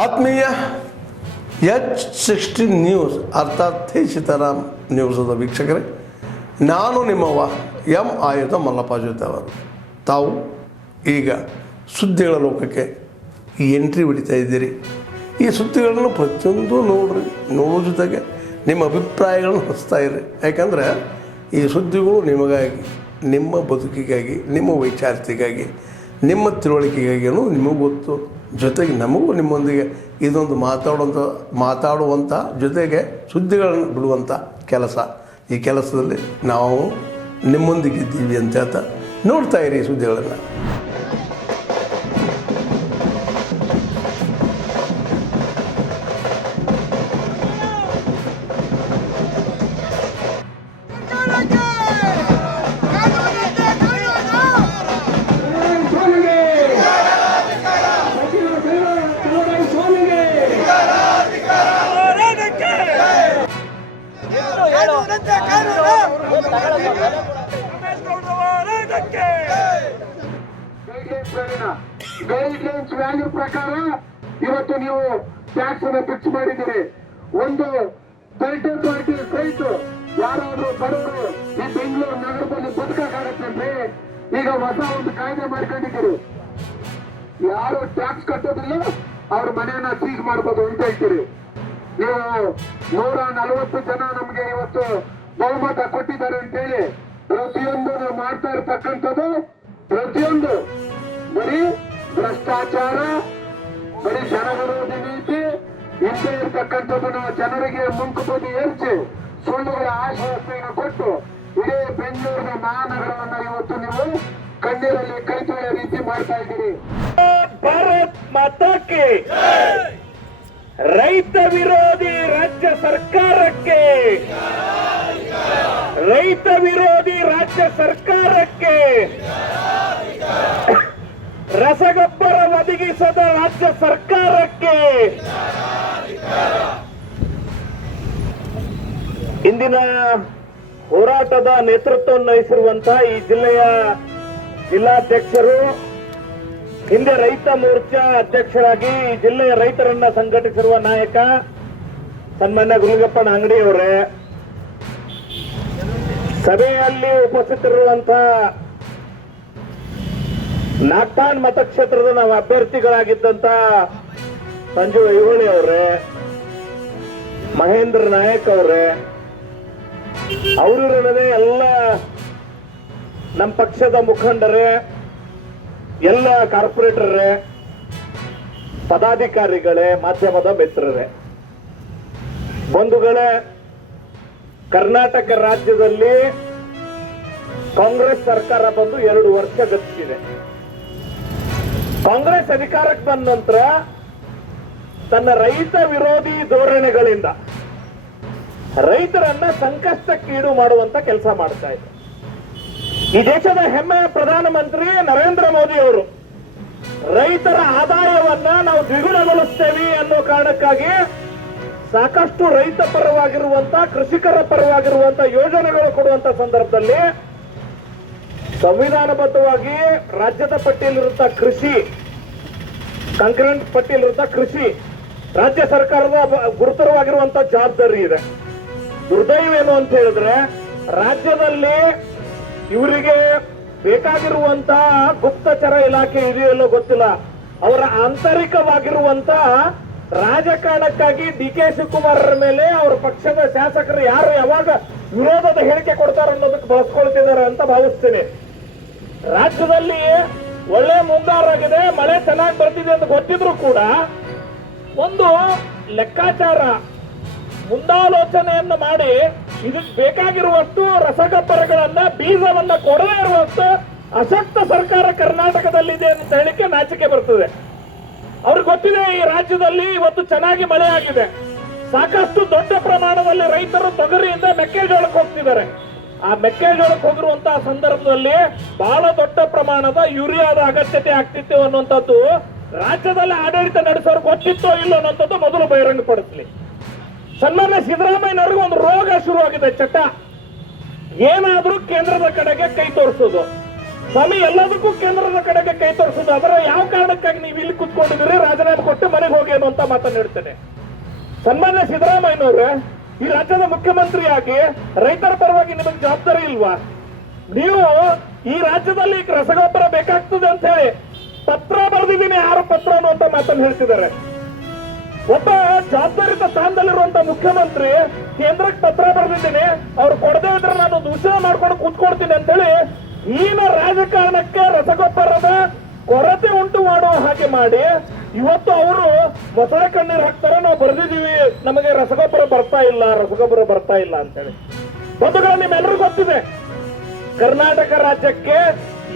ಆತ್ಮೀಯ H16 news ಅರ್ಥಾತ್ ಥೇ ಸೀತಾರಾಮ್ ನ್ಯೂಸದ ವೀಕ್ಷಕರೇ, ನಾನು ನಿಮ್ಮವ ಎಂ ಆಯುಧ ಮಲ್ಲಪ್ಪ ಜೊತೆ ಅವರು. ತಾವು ಈಗ ಸುದ್ದಿಗಳ ಲೋಕಕ್ಕೆ ಎಂಟ್ರಿ ಹೊಡಿತಾ ಇದ್ದೀರಿ. ಈ ಸುದ್ದಿಗಳನ್ನು ಪ್ರತಿಯೊಂದು ನೋಡೋ ಜೊತೆಗೆ ನಿಮ್ಮ ಅಭಿಪ್ರಾಯಗಳನ್ನು ಹಚ್ತಾ ಇರಿ. ಯಾಕಂದರೆ ಈ ಸುದ್ದಿಗಳು ನಿಮಗಾಗಿ, ನಿಮ್ಮ ಬದುಕಿಗಾಗಿ, ನಿಮ್ಮ ವೈಚಾರಿಕೆಗಾಗಿ, ನಿಮ್ಮ ತಿಳುವಳಿಕೆಗಾಗಿಯೂ ನಿಮಗೂ ಗೊತ್ತು. ಜೊತೆಗೆ ನಮಗೂ ನಿಮ್ಮೊಂದಿಗೆ ಇದೊಂದು ಮಾತಾಡುವಂಥ ಜೊತೆಗೆ ಸುದ್ದಿಗಳನ್ನು ಬಿಡುವಂಥ ಕೆಲಸ. ಈ ಕೆಲಸದಲ್ಲಿ ನಾವು ನಿಮ್ಮೊಂದಿಗಿದ್ದೀವಿ ಅಂತ ಹೇಳ್ತಾ ನೋಡ್ತಾ ಇರಿ ಈ ಸುದ್ದಿಗಳನ್ನು. ಗೈಡ್ಲೈನ್ಸ್ ವ್ಯಾಲ್ಯೂ ಪ್ರಕಾರ ಇವತ್ತು ನೀವು ಟ್ಯಾಕ್ಸ್ ಅನ್ನು ಫಿಕ್ಸ್ ಮಾಡಿದ್ದೀರಿ. ಒಂದು ಬರ್ಡೇ ಪಾರ್ಟಿ ಸಹಿತ ಯಾರಾದ್ರೂ ಬಡವರು ಈ ಬೆಂಗಳೂರು ನಗರದಲ್ಲಿ ಬದುಕಾಗತ್ತಂದ್ರೆ ಈಗ ಹೊಸ ಒಂದು ಕಾಯ್ದೆ ಮಾಡ್ಕೊಂಡಿದ್ದೀರಿ. ಯಾರು ಟ್ಯಾಕ್ಸ್ ಕಟ್ಟೋದಿಲ್ಲ ಅವ್ರ ಮನೆಯನ್ನ ಸೀಸ್ ಮಾಡ್ಬೋದು ಅಂತ ಹೇಳ್ತೀರಿ. ನೀವು 140 ಜನ ನಮ್ಗೆ ಇವತ್ತು ಬಹುಮತ ಕೊಟ್ಟಿದ್ದಾರೆ ಅಂತೇಳಿ ಪ್ರತಿಯೊಂದು ನಾವು ಮಾಡ್ತಾ ಇರ್ತಕ್ಕಂಥದ್ದು ಪ್ರತಿಯೊಂದು ಬರೀ ಭ್ರಷ್ಟಾಚಾರ, ಬರೀ ಜನವಿರೋಧಿ ನೀತಿ ಹಿಂದೆ ಇರ್ತಕ್ಕಂಥದ್ದನ್ನ ಜನರಿಗೆ ಮುಂಕುಬೂದಿ ಏರಿಸಿ ಸುಳ್ಳುಗಳ ಆಶ್ವಾಸನೆಯನ್ನು ಕೊಟ್ಟು ಇಡೀ ಬೆಂಗಳೂರಿನ ಮಹಾನಗರವನ್ನ ಇವತ್ತು ನೀವು ಕಣ್ಣೀರಲ್ಲಿ ಕೈ ತೊಳೆಯೋ ರೀತಿ ಮಾಡ್ತಾ ಇದ್ದೀರಿ. ಭಾರತ್ ಮಾತಾಕ್ಕೆ, ರೈತ ವಿರೋಧಿ ರಾಜ್ಯ ಸರ್ಕಾರಕ್ಕೆ, ರೈತ ವಿರೋಧಿ ರಾಜ್ಯ ಸರ್ಕಾರಕ್ಕೆ, ರಸಗೊಬ್ಬರ ಒದಗಿಸದ ರಾಜ್ಯ ಸರ್ಕಾರಕ್ಕೆ ಇಂದಿನ ಹೋರಾಟದ ನೇತೃತ್ವವನ್ನು ವಹಿಸಿರುವಂತಹ ಈ ಜಿಲ್ಲೆಯ ಜಿಲ್ಲಾಧ್ಯಕ್ಷರು, ಹಿಂದೆ ರೈತ ಮೋರ್ಚಾ ಅಧ್ಯಕ್ಷರಾಗಿ ಈ ಜಿಲ್ಲೆಯ ರೈತರನ್ನ ಸಂಘಟಿಸಿರುವ ನಾಯಕ ಸನ್ಮಾನ್ಯ ಗುರುಗಪ್ಪನ ಅಂಗಡಿಯವರೇ, ಸಭೆಯಲ್ಲಿ ಉಪಸ್ಥಿತರಿರುವಂತಹ ನಾಗ್ತಾನ್ ಮತಕ್ಷೇತ್ರದ ನಾವು ಅಭ್ಯರ್ಥಿಗಳಾಗಿದ್ದಂತ ಸಂಜು ಐಹೊಳಿ ಅವರೇ, ಮಹೇಂದ್ರ ನಾಯಕ್ ಅವರೇ, ಅವರಿರದೇ ಎಲ್ಲ ನಮ್ಮ ಪಕ್ಷದ ಮುಖಂಡರೇ, ಎಲ್ಲ ಕಾರ್ಪೊರೇಟರೇ, ಪದಾಧಿಕಾರಿಗಳೇ, ಮಾಧ್ಯಮದ ಮಿತ್ರರೇ, ಬಂಧುಗಳೇ, ಕರ್ನಾಟಕ ರಾಜ್ಯದಲ್ಲಿ ಕಾಂಗ್ರೆಸ್ ಸರ್ಕಾರ ಬಂದು 2 ವರ್ಷ ಗತಿಸಿದೆ. ಕಾಂಗ್ರೆಸ್ ಅಧಿಕಾರಕ್ಕೆ ಬಂದ ನಂತರ ತನ್ನ ರೈತ ವಿರೋಧಿ ಧೋರಣೆಗಳಿಂದ ರೈತರನ್ನ ಸಂಕಷ್ಟಕ್ಕೀಡು ಮಾಡುವಂತ ಕೆಲಸ ಮಾಡ್ತಾ ಇದೆ. ಈ ದೇಶದ ಹೆಮ್ಮೆಯ ಪ್ರಧಾನಮಂತ್ರಿ ನರೇಂದ್ರ ಮೋದಿ ಅವರು ರೈತರ ಆದಾಯವನ್ನ ನಾವು ದ್ವಿಗುಣಗೊಳಿಸ್ತೇವೆ ಅನ್ನೋ ಕಾರಣಕ್ಕಾಗಿ ಸಾಕಷ್ಟು ರೈತ ಪರವಾಗಿರುವಂತ, ಕೃಷಿಕರ ಪರವಾಗಿರುವಂತ ಯೋಜನೆಗಳು ಕೊಡುವಂತ ಸಂದರ್ಭದಲ್ಲಿ ಸಂವಿಧಾನಬದ್ಧವಾಗಿ ರಾಜ್ಯದ ಪಟ್ಟಿಯಲ್ಲಿರುತ್ತ ಕೃಷಿ, ಕಾಂಕ್ರೆಂಟ್ ಪಟ್ಟಿಯಲ್ಲಿರುತ್ತ ಕೃಷಿ ರಾಜ್ಯ ಸರ್ಕಾರದ ಗುರುತರವಾಗಿರುವಂತ ಜವಾಬ್ದಾರಿ ಇದೆ. ದುರ್ದೈವ ಏನು ಅಂತ ಹೇಳಿದ್ರೆ, ರಾಜ್ಯದಲ್ಲಿ ಇವರಿಗೆ ಬೇಕಾಗಿರುವಂತಹ ಗುಪ್ತಚರ ಇಲಾಖೆ ಇದೆಯಲ್ಲೋ ಗೊತ್ತಿಲ್ಲ, ಅವರ ಆಂತರಿಕವಾಗಿರುವಂತ ರಾಜಕಾರಣಕ್ಕಾಗಿ DK ಶಿವಕುಮಾರ್ ಮೇಲೆ ಅವರ ಪಕ್ಷದ ಶಾಸಕರು ಯಾರು ಯಾವಾಗ ವಿರೋಧದ ಹೇಳಿಕೆ ಕೊಡ್ತಾರೆ ಅನ್ನೋದಕ್ಕೆ ಬಳಸ್ಕೊಳ್ತಿದ್ದಾರೆ ಅಂತ ಭಾವಿಸ್ತೇನೆ. ರಾಜ್ಯದಲ್ಲಿ ಒಳ್ಳೆ ಮುಂಗಾರಾಗಿದೆ, ಮಳೆ ಚೆನ್ನಾಗಿ ಬರ್ತಿದೆ ಅಂತ ಗೊತ್ತಿದ್ರು ಕೂಡ ಒಂದು ಲೆಕ್ಕಾಚಾರ, ಮುಂದಾಲೋಚನೆಯನ್ನು ಮಾಡಿ ಇದಕ್ಕೆ ಬೇಕಾಗಿರುವಷ್ಟು ರಸಗೊಬ್ಬರಗಳನ್ನ, ಬೀಜವನ್ನ ಕೊಡದೇ ಇರುವಷ್ಟು ಅಶಕ್ತ ಸರ್ಕಾರ ಕರ್ನಾಟಕದಲ್ಲಿದೆ ಅಂತ ಹೇಳಿಕೆ ನಾಚಿಕೆ ಬರ್ತದೆ. ಅವ್ರಿಗೆ ಗೊತ್ತಿದೆ ಈ ರಾಜ್ಯದಲ್ಲಿ ಇವತ್ತು ಚೆನ್ನಾಗಿ ಮಳೆ ಆಗಿದೆ, ಸಾಕಷ್ಟು ದೊಡ್ಡ ಪ್ರಮಾಣದಲ್ಲಿ ರೈತರು ತೊಗರಿಯಿಂದ ಮೆಕ್ಕೆಜೋಳಕ್ಕೆ ಹೋಗ್ತಿದ್ದಾರೆ. ಆ ಮೆಕ್ಕೆಜೋಳಕ್ಕೆ ಹೋಗಿರುವಂತಹ ಸಂದರ್ಭದಲ್ಲಿ ಬಹಳ ದೊಡ್ಡ ಪ್ರಮಾಣದ ಯೂರಿಯಾದ ಅಗತ್ಯತೆ ಆಗ್ತಿತ್ತು ಅನ್ನುವಂಥದ್ದು ರಾಜ್ಯದಲ್ಲಿ ಆಡಳಿತ ನಡೆಸೋರು ಗೊತ್ತಿತ್ತೋ ಇಲ್ಲ ಅನ್ನೋಂಥದ್ದು ಮೊದಲು ಬಹಿರಂಗಪಡಿಸಲಿ. ಸನ್ಮಾನ್ಯ ಸಿದ್ದರಾಮಯ್ಯನವ್ರಿಗೆ ಒಂದು ರೋಗ ಶುರುವಾಗಿದೆ, ಚಟ. ಏನಾದ್ರೂ ಕೇಂದ್ರದ ಕಡೆಗೆ ಕೈ ತೋರಿಸೋದು. ಸ್ವಾಮಿ ಎಲ್ಲದಕ್ಕೂ ಕೇಂದ್ರದ ಕಡೆಗೆ ಕೈ ತೋರಿಸೋದು. ಅದರ ಯಾವ ಕಾರಣಕ್ಕಾಗಿ ನೀವು ಇಲ್ಲಿ ಕುತ್ಕೊಂಡಿದ್ದೀರಿ, ರಾಜೀನಾಮೆ ಕೊಟ್ಟು ಮನೆಗೆ ಹೋಗಿ ಅನ್ನುವಂತ ಮಾತನ್ನು ಹೇಳ್ತೇನೆ. ಸನ್ಮಾನ್ಯ ಸಿದ್ದರಾಮಯ್ಯನವ್ರೆ, ಈ ರಾಜ್ಯದ ಮುಖ್ಯಮಂತ್ರಿಯಾಗಿ ರೈತರ ಪರವಾಗಿ ನಿಮಗೆ ಜವಾಬ್ದಾರಿ ಇಲ್ವಾ? ನೀವು ಈ ರಾಜ್ಯದಲ್ಲಿ ರಸಗೊಬ್ಬರ ಬೇಕಾಗ್ತದೆ ಅಂತ ಹೇಳಿ ಪತ್ರ ಬರೆದಿದ್ದೀನಿ, ಯಾರು ಪತ್ರ ಅನ್ನುವಂತ ಮಾತನ್ನು ಹೇಳ್ತಿದ್ದಾರೆ. ಒಬ್ಬ ಜವಾಬ್ದಾರಿತ ಸ್ಥಾನದಲ್ಲಿರುವಂತ ಮುಖ್ಯಮಂತ್ರಿ ಕೇಂದ್ರಕ್ಕೆ ಪತ್ರ ಬರೆದಿದ್ದೀನಿ, ಅವ್ರು ಕೊಡದೇ ಇದ್ರೆ ನಾನು ದೂಷಣೆ ಮಾಡ್ಕೊಂಡು ಕೂತ್ಕೊಡ್ತೀನಿ ಅಂತೇಳಿ ಈನ ರಾಜಕಾರಣಕ್ಕೆ ರಸಗೊಬ್ಬರದ ಕೊರತೆ ಉಂಟು ಮಾಡುವ ಹಾಗೆ ಮಾಡಿ ಇವತ್ತು ಅವರು ಮೊಸಳೆ ಕಣ್ಣೀರು ಹಾಕ್ತಾರೆ. ನಾವು ಬರೆದಿದ್ದೀವಿ, ನಮಗೆ ರಸಗೊಬ್ಬರ ಬರ್ತಾ ಇಲ್ಲ ಅಂತೇಳಿ. ಬಂಧುಗಳು, ನಿಮ್ಮೆಲ್ಲರಿಗೂ ಗೊತ್ತಿದೆ, ಕರ್ನಾಟಕ ರಾಜ್ಯಕ್ಕೆ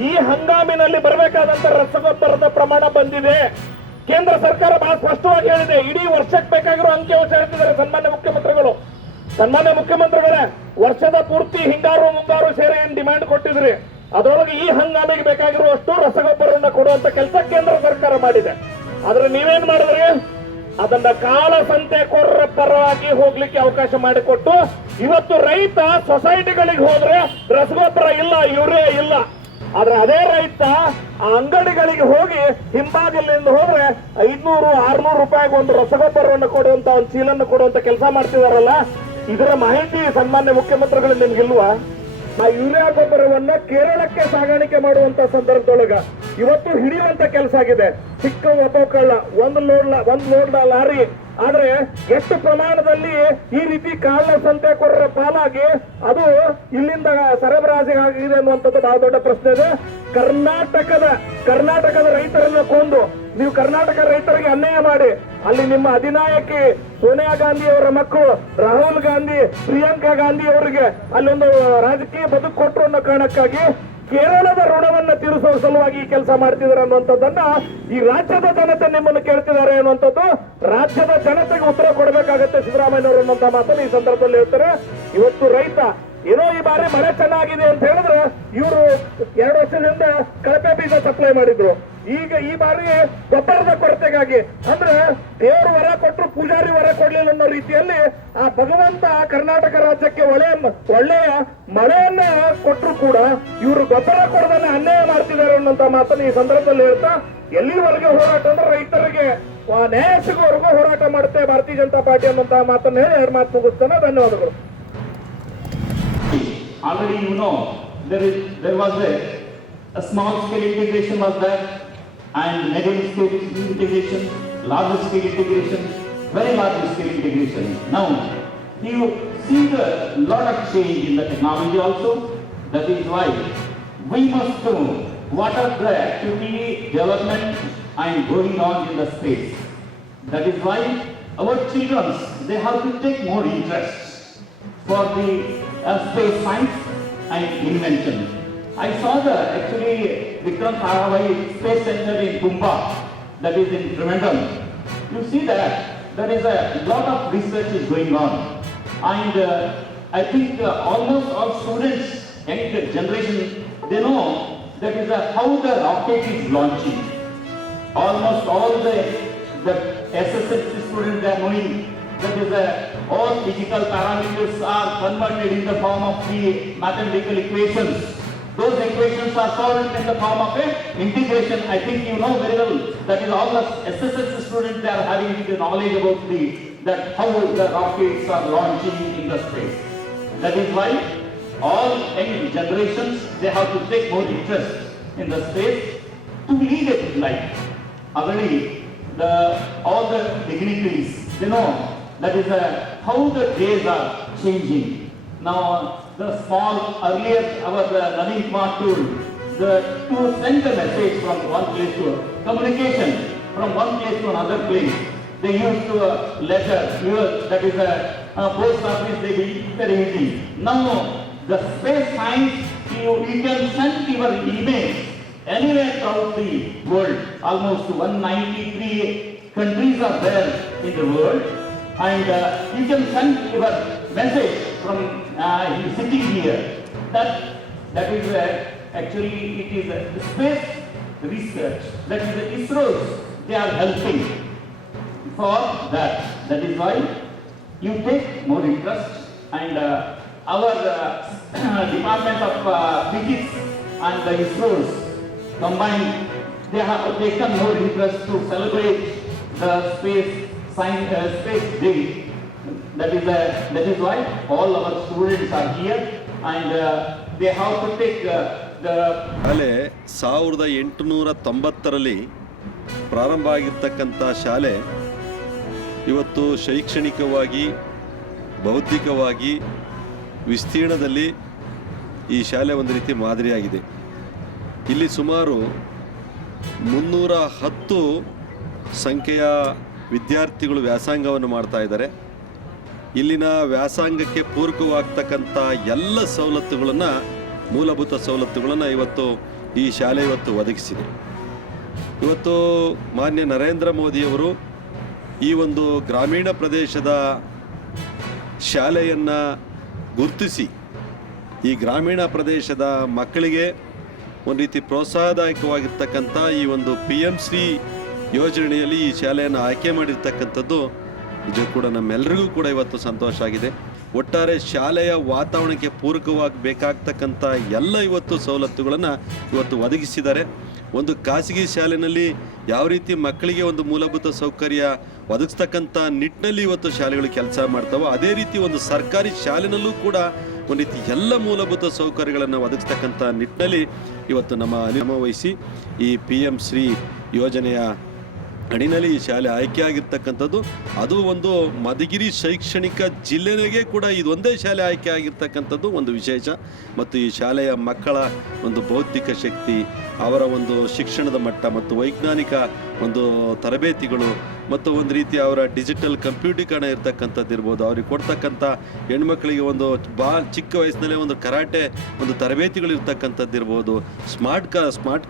ಈ ಹಂಗಾಮಿನಲ್ಲಿ ಬರಬೇಕಾದಂತ ರಸಗೊಬ್ಬರದ ಪ್ರಮಾಣ ಬಂದಿದೆ. ಕೇಂದ್ರ ಸರ್ಕಾರ ಬಹಳ ಸ್ಪಷ್ಟವಾಗಿ ಹೇಳಿದೆ, ಇಡೀ ವರ್ಷಕ್ಕೆ ಬೇಕಾಗಿರೋ ಅಂಕಿಅಂಶ ಹೇಳ್ತಿದ್ದಾರೆ ಸನ್ಮಾನ್ಯ ಮುಖ್ಯಮಂತ್ರಿಗಳು. ಸನ್ಮಾನ್ಯ ಮುಖ್ಯಮಂತ್ರಿಗಳೇ, ವರ್ಷದ ಪೂರ್ತಿ ಹಿಂಗಾರು ಮುಂಗಾರು ಸೇರಿ ಏನ್ ಡಿಮ್ಯಾಂಡ್ ಕೊಟ್ಟಿದ್ರಿ, ಅದರೊಳಗೆ ಈ ಹಂಗಾಮಿಗೆ ಬೇಕಾಗಿರುವಷ್ಟು ರಸಗೊಬ್ಬರವನ್ನು ಕೊಡುವಂತ ಕೆಲಸ ಕೇಂದ್ರ ಸರ್ಕಾರ ಮಾಡಿದೆ. ಆದ್ರೆ ನೀವೇನ್ ಮಾಡಿದ್ರಿ, ಅದನ್ನ ಕಾಲ ಸಂತೆಕೋರರ ಪರವಾಗಿ ಹೋಗ್ಲಿಕ್ಕೆ ಅವಕಾಶ ಮಾಡಿಕೊಟ್ಟು ಇವತ್ತು ರೈತ ಸೊಸೈಟಿಗಳಿಗೆ ಹೋದ್ರೆ ರಸಗೊಬ್ಬರ ಇಲ್ಲ, ಯೂರಿಯಾ ಇಲ್ಲ. ಆದ್ರೆ ಅದೇ ರೈತ ಆ ಅಂಗಡಿಗಳಿಗೆ ಹೋಗಿ ಹಿಂಬಾಗಿಲಿಂದ ಹೋದ್ರೆ 500-600 ರೂಪಾಯಿಗೆ ಒಂದು ರಸಗೊಬ್ಬರವನ್ನು ಕೊಡುವಂತ ಒಂದು ಚೀಲನ್ನು ಕೊಡುವಂತ ಕೆಲಸ ಮಾಡ್ತಿದಾರಲ್ಲ, ಇದರ ಮಾಹಿತಿ ಸನ್ಮಾನ್ಯ ಮುಖ್ಯಮಂತ್ರಿಗಳು ನಿಮ್ಗಿಲ್ವಾ? ಆ ಯೂರಿಯಾ ಗೊಬ್ಬರವನ್ನ ಕೇರಳಕ್ಕೆ ಸಾಗಾಣಿಕೆ ಮಾಡುವಂತ ಸಂದರ್ಭದೊಳಗ ಇವತ್ತು ಹಿಡಿಯುವಂತ ಕೆಲಸ ಆಗಿದೆ. ಚಿಕ್ಕ ಒಬ್ಬ ಕಳ್ಳ ಒಂದ್ ಲೋಡ್ ಲಾರಿ, ಆದ್ರೆ ಎಷ್ಟು ಪ್ರಮಾಣದಲ್ಲಿ ಈ ರೀತಿ ಕಾಳ ಸಂತೆಕೋರರ ಪಾಲಾಗಿ ಅದು ಇಲ್ಲಿಂದ ಸರಬರಾಜಿಗಾಗಿದೆ ಅನ್ನುವಂಥದ್ದು ಬಹಳ ದೊಡ್ಡ ಪ್ರಶ್ನೆ ಇದೆ. ಕರ್ನಾಟಕದ ರೈತರನ್ನ ಕೊಂದು ನೀವು ಕರ್ನಾಟಕ ರೈತರಿಗೆ ಅನ್ಯಾಯ ಮಾಡಿ ಅಲ್ಲಿ ನಿಮ್ಮ ಅಧಿನಾಯಕಿ ಸೋನಿಯಾ ಗಾಂಧಿ ಅವರ ಮಕ್ಕಳು ರಾಹುಲ್ ಗಾಂಧಿ, ಪ್ರಿಯಾಂಕಾ ಗಾಂಧಿ ಅವರಿಗೆ ಅಲ್ಲೊಂದು ರಾಜಕೀಯ ಬದುಕು ಕೊಟ್ಟರು ಅನ್ನೋ ಕಾರಣಕ್ಕಾಗಿ ಕೇರಳದ ಋಣವನ್ನ ತೀರಿಸುವ ಸಲುವಾಗಿ ಈ ಕೆಲಸ ಮಾಡ್ತಿದ್ದಾರೆ ಅನ್ನುವಂಥದ್ದನ್ನ ಈ ರಾಜ್ಯದ ಜನತೆ ನಿಮ್ಮನ್ನು ಕೇಳ್ತಿದ್ದಾರೆ ಅನ್ನುವಂಥದ್ದು ರಾಜ್ಯದ ಜನತೆಗೆ ಉತ್ತರ ಕೊಡಬೇಕಾಗತ್ತೆ ಸಿದ್ದರಾಮಯ್ಯನವರು ಅನ್ನುವಂತ ಮಾತನ್ನು ಈ ಸಂದರ್ಭದಲ್ಲಿ ಹೇಳ್ತಾರೆ. ಇವತ್ತು ರೈತ ಏನೋ ಈ ಬಾರಿ ಮಳೆ ಚೆನ್ನಾಗಿದೆ ಅಂತ ಹೇಳಿದ್ರೆ ಇವರು 2 ವರ್ಷದಿಂದ ಕಳಪೆ ಬೀಜ ಸಪ್ಲೈ ಮಾಡಿದ್ರು. ಈಗ ಈ ಬಾರಿ ಗೊಬ್ಬರದ ಕೊರತೆಗಾಗಿ, ಅಂದ್ರೆ ದೇವರು ವರ ಕೊಟ್ಟರು ಪೂಜಾರಿ ವರ ಕೊಡ್ಲಿಲ್ಲ ಅನ್ನೋ ರೀತಿಯಲ್ಲಿ ಆ ಭಗವಂತ ಕರ್ನಾಟಕ ರಾಜ್ಯಕ್ಕೆ ಒಳ್ಳೆಯ ಮಳೆಯನ್ನ ಕೊಟ್ಟರು ಕೂಡ ಇವರು ಗೊಬ್ಬರ ಕೊಡದನ್ನ ಅನ್ಯಾಯ ಮಾಡ್ತಿದ್ದಾರೆ ಅನ್ನೋಂತ ಮಾತನ್ನು ಈ ಸಂದರ್ಭದಲ್ಲಿ ಹೇಳ್ತಾ, ಎಲ್ಲಿವರೆಗೆ ಹೋರಾಟ ಅಂದ್ರೆ ರೈತರಿಗೆ ನ್ಯಾಯ ಸಿಗುವವರೆಗೂ ಹೋರಾಟ ಮಾಡುತ್ತೆ ಭಾರತೀಯ ಜನತಾ ಪಾರ್ಟಿ ಅನ್ನೋಂತ ಮಾತನ್ನ ಹೇಳಿ 2 ಮಾತು ಮುಗಿಸ್ತೇನೆ. ಧನ್ಯವಾದಗಳು. Already you know there was a small scale integration was there, and medium scale integration, large scale integration, very large scale integration. Now you see the lot of change in the technology also. That is why we must know what are the activity development and going on in the space. That is why our children, they have to take more interest for the space science and invention. I saw actually Vikram Sarabhai Space Center in Kumba, that is in Trivandrum. You see that there is a lot of research is going on, and I think almost all students, young generation, they know that is how the rocket is launching. Almost all the SSLC students, they are knowing that is all physical parameters are converted in the form of the mathematical equations. Those equations are solved in the form of a integration. I think you know very well that is all the SSLC students, they are having the knowledge about that how the rockets are launching in the space. That is why all young generations, they have to take more interest in the space to lead a good life. Already all the dignitaries, they know that is how the days are changing. Now the small earlier our Naveen Kumar tool, to send the message from one place to communication from one place to another place, they used to a letter, that is a post office, they will very easy. Now the space science, you can send your email anywhere throughout the world. Almost 193 countries are there in the world. And you can send your message from sitting here. That is actually it is space research. That is the ISROs, they are helping for that. That is why you take more interest. And our Department of Physics, and the ISROs combined, they have taken more interest to celebrate the space day. That is why all our students are here, and they have to take the ಶಾಲೆ 1890ರಲ್ಲಿ ಪ್ರಾರಂಭ ಆಗಿರ್ತಕ್ಕಂಥ ಶಾಲೆ ಇವತ್ತು ಶೈಕ್ಷಣಿಕವಾಗಿ ಬೌದ್ಧಿಕವಾಗಿ ವಿಸ್ತೀರ್ಣದಲ್ಲಿ ಈ ಶಾಲೆ ಒಂದು ರೀತಿ ಮಾದರಿಯಾಗಿದೆ. ಇಲ್ಲಿ ಸುಮಾರು 310 ಸಂಖ್ಯೆಯ ವಿದ್ಯಾರ್ಥಿಗಳು ವ್ಯಾಸಂಗವನ್ನು ಮಾಡ್ತಾ ಇದ್ದಾರೆ. ಇಲ್ಲಿನ ವ್ಯಾಸಂಗಕ್ಕೆ ಪೂರಕವಾಗ್ತಕ್ಕಂಥ ಎಲ್ಲ ಸವಲತ್ತುಗಳನ್ನು, ಮೂಲಭೂತ ಸವಲತ್ತುಗಳನ್ನು ಇವತ್ತು ಈ ಶಾಲೆ ಇವತ್ತು ಒದಗಿಸಿದೆ. ಇವತ್ತು ಮಾನ್ಯ ನರೇಂದ್ರ ಮೋದಿಯವರು ಈ ಒಂದು ಗ್ರಾಮೀಣ ಪ್ರದೇಶದ ಶಾಲೆಯನ್ನು ಗುರುತಿಸಿ ಈ ಗ್ರಾಮೀಣ ಪ್ರದೇಶದ ಮಕ್ಕಳಿಗೆ ಒಂದು ರೀತಿ ಪ್ರೋತ್ಸಾಹದಾಯಕವಾಗಿರ್ತಕ್ಕಂಥ ಈ ಒಂದು PM-3 ಯೋಜನೆಯಲ್ಲಿ ಈ ಶಾಲೆಯನ್ನು ಆಯ್ಕೆ ಮಾಡಿರ್ತಕ್ಕಂಥದ್ದು ಇದು ಕೂಡ ನಮ್ಮೆಲ್ಲರಿಗೂ ಕೂಡ ಇವತ್ತು ಸಂತೋಷ ಆಗಿದೆ. ಒಟ್ಟಾರೆ ಶಾಲೆಯ ವಾತಾವರಣಕ್ಕೆ ಪೂರಕವಾಗಿ ಬೇಕಾಗ್ತಕ್ಕಂಥ ಎಲ್ಲ ಇವತ್ತು ಸವಲತ್ತುಗಳನ್ನು ಇವತ್ತು ಒದಗಿಸಿದ್ದಾರೆ. ಒಂದು ಖಾಸಗಿ ಶಾಲೆಯಲ್ಲಿ ಯಾವ ರೀತಿ ಮಕ್ಕಳಿಗೆ ಒಂದು ಮೂಲಭೂತ ಸೌಕರ್ಯ ಒದಗಿಸ್ತಕ್ಕಂಥ ನಿಟ್ಟಿನಲ್ಲಿ ಇವತ್ತು ಶಾಲೆಗಳು ಕೆಲಸ ಮಾಡ್ತಾವೋ, ಅದೇ ರೀತಿ ಒಂದು ಸರ್ಕಾರಿ ಶಾಲೆನಲ್ಲೂ ಕೂಡ ಒಂದು ರೀತಿ ಎಲ್ಲ ಮೂಲಭೂತ ಸೌಕರ್ಯಗಳನ್ನು ಒದಗಿಸ್ತಕ್ಕಂಥ ನಿಟ್ಟಿನಲ್ಲಿ ಇವತ್ತು ನಮ್ಮ ವಹಿಸಿ ಈ PM-3 ಯೋಜನೆಯ ಅಡಿನಲ್ಲಿ ಈ ಶಾಲೆ ಆಯ್ಕೆಯಾಗಿರ್ತಕ್ಕಂಥದ್ದು. ಅದು ಒಂದು ಮಧುಗಿರಿ ಶೈಕ್ಷಣಿಕ ಜಿಲ್ಲೆಗೆ ಕೂಡ ಇದೊಂದೇ ಶಾಲೆ ಆಯ್ಕೆ ಆಗಿರ್ತಕ್ಕಂಥದ್ದು ಒಂದು ವಿಶೇಷ. ಮತ್ತು ಈ ಶಾಲೆಯ ಮಕ್ಕಳ ಒಂದು ಬೌದ್ಧಿಕ ಶಕ್ತಿ, ಅವರ ಒಂದು ಶಿಕ್ಷಣದ ಮಟ್ಟ ಮತ್ತು ವೈಜ್ಞಾನಿಕ ಒಂದು ತರಬೇತಿಗಳು ಮತ್ತು ಒಂದು ರೀತಿ ಅವರ ಡಿಜಿಟಲ್ ಕಂಪ್ಯೂಟೀಕರಣ ಇರ್ತಕ್ಕಂಥದ್ದು ಇರ್ಬೋದು, ಅವ್ರಿಗೆ ಕೊಡ್ತಕ್ಕಂಥ ಹೆಣ್ಮಕ್ಳಿಗೆ ಒಂದು ಚಿಕ್ಕ ವಯಸ್ಸಿನಲ್ಲೇ ಒಂದು ಕರಾಟೆ ಒಂದು ತರಬೇತಿಗಳು ಇರ್ತಕ್ಕಂಥದ್ದು ಇರ್ಬೋದು, ಸ್ಮಾರ್ಟ್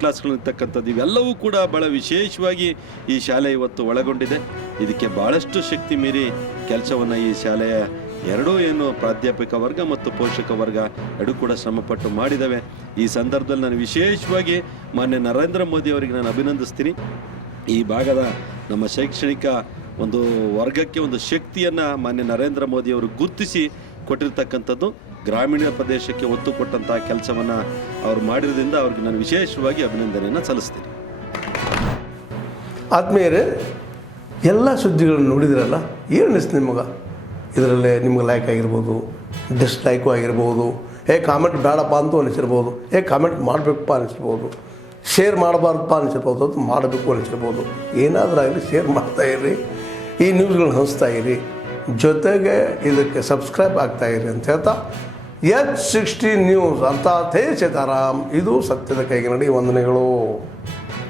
ಕ್ಲಾಸ್ಗಳು ಇರ್ತಕ್ಕಂಥದ್ದು, ಇವೆಲ್ಲವೂ ಕೂಡ ಭಾಳ ವಿಶೇಷವಾಗಿ ಈ ಶಾಲೆ ಇವತ್ತು ಒಳಗೊಂಡಿದೆ. ಇದಕ್ಕೆ ಭಾಳಷ್ಟು ಶಕ್ತಿ ಮೀರಿ ಕೆಲಸವನ್ನು ಈ ಶಾಲೆಯ ಎರಡೂ ಪ್ರಾಧ್ಯಾಪಕ ವರ್ಗ ಮತ್ತು ಪೋಷಕ ವರ್ಗ ಎರಡೂ ಕೂಡ ಶ್ರಮಪಟ್ಟು ಮಾಡಿದ್ದಾವೆ. ಈ ಸಂದರ್ಭದಲ್ಲಿ ನಾನು ವಿಶೇಷವಾಗಿ ಮಾನ್ಯ ನರೇಂದ್ರ ಮೋದಿ ಅವರಿಗೆ ನಾನು ಅಭಿನಂದಿಸ್ತೀನಿ. ಈ ಭಾಗದ ನಮ್ಮ ಶೈಕ್ಷಣಿಕ ಒಂದು ವರ್ಗಕ್ಕೆ ಒಂದು ಶಕ್ತಿಯನ್ನು ಮಾನ್ಯ ನರೇಂದ್ರ ಮೋದಿ ಅವರು ಗುರುತಿಸಿ ಕೊಟ್ಟಿರ್ತಕ್ಕಂಥದ್ದು, ಗ್ರಾಮೀಣ ಪ್ರದೇಶಕ್ಕೆ ಒತ್ತು ಕೊಟ್ಟಂಥ ಕೆಲಸವನ್ನು ಅವರು ಮಾಡಿರೋದ್ರಿಂದ ಅವ್ರಿಗೆ ನಾನು ವಿಶೇಷವಾಗಿ ಅಭಿನಂದನೆಯನ್ನು ಸಲ್ಲಿಸ್ತೀನಿ. ಆದ್ಮೇಲೆ ಎಲ್ಲ ಸುದ್ದಿಗಳನ್ನು ನೋಡಿದ್ರಲ್ಲ, ಏನು ಅನಿಸ್ತು ನಿಮಗೆ? ಇದರಲ್ಲೇ ನಿಮ್ಗೆ ಲೈಕ್ ಆಗಿರ್ಬೋದು, ಡಿಸ್ಲೈಕು ಆಗಿರ್ಬೋದು, ಕಾಮೆಂಟ್ ಬೇಡಪ್ಪ ಅಂತೂ ಅನಿಸಿರ್ಬೋದು, ಕಾಮೆಂಟ್ ಮಾಡಬೇಕಪ್ಪ ಅನಿಸಿರ್ಬೋದು, ಶೇರ್ ಮಾಡಬಾರ್ದಪ್ಪ ಅನಿಸಿರ್ಬೋದು, ಅದು ಮಾಡಬೇಕು ಅನಿಸಿರ್ಬೋದು. ಏನಾದರೂ ಆಗಲಿ ಶೇರ್ ಮಾಡ್ತಾಯಿರ್ರಿ, ಈ ನ್ಯೂಸ್ಗಳನ್ನ ಹಂಚ್ತಾ ಇರಿ, ಜೊತೆಗೆ ಇದಕ್ಕೆ ಸಬ್ಸ್ಕ್ರೈಬ್ ಆಗ್ತಾಯಿರಿ ಅಂತ ಹೇಳ್ತಾ H16 ನ್ಯೂಸ್ ಅರ್ಥಾತ್ ಹೇ ಸೀತಾರಾಮ್, ಇದು ಸತ್ಯದ ಕೈಗೆ ನಡಿ. ವಂದನೆಗಳು.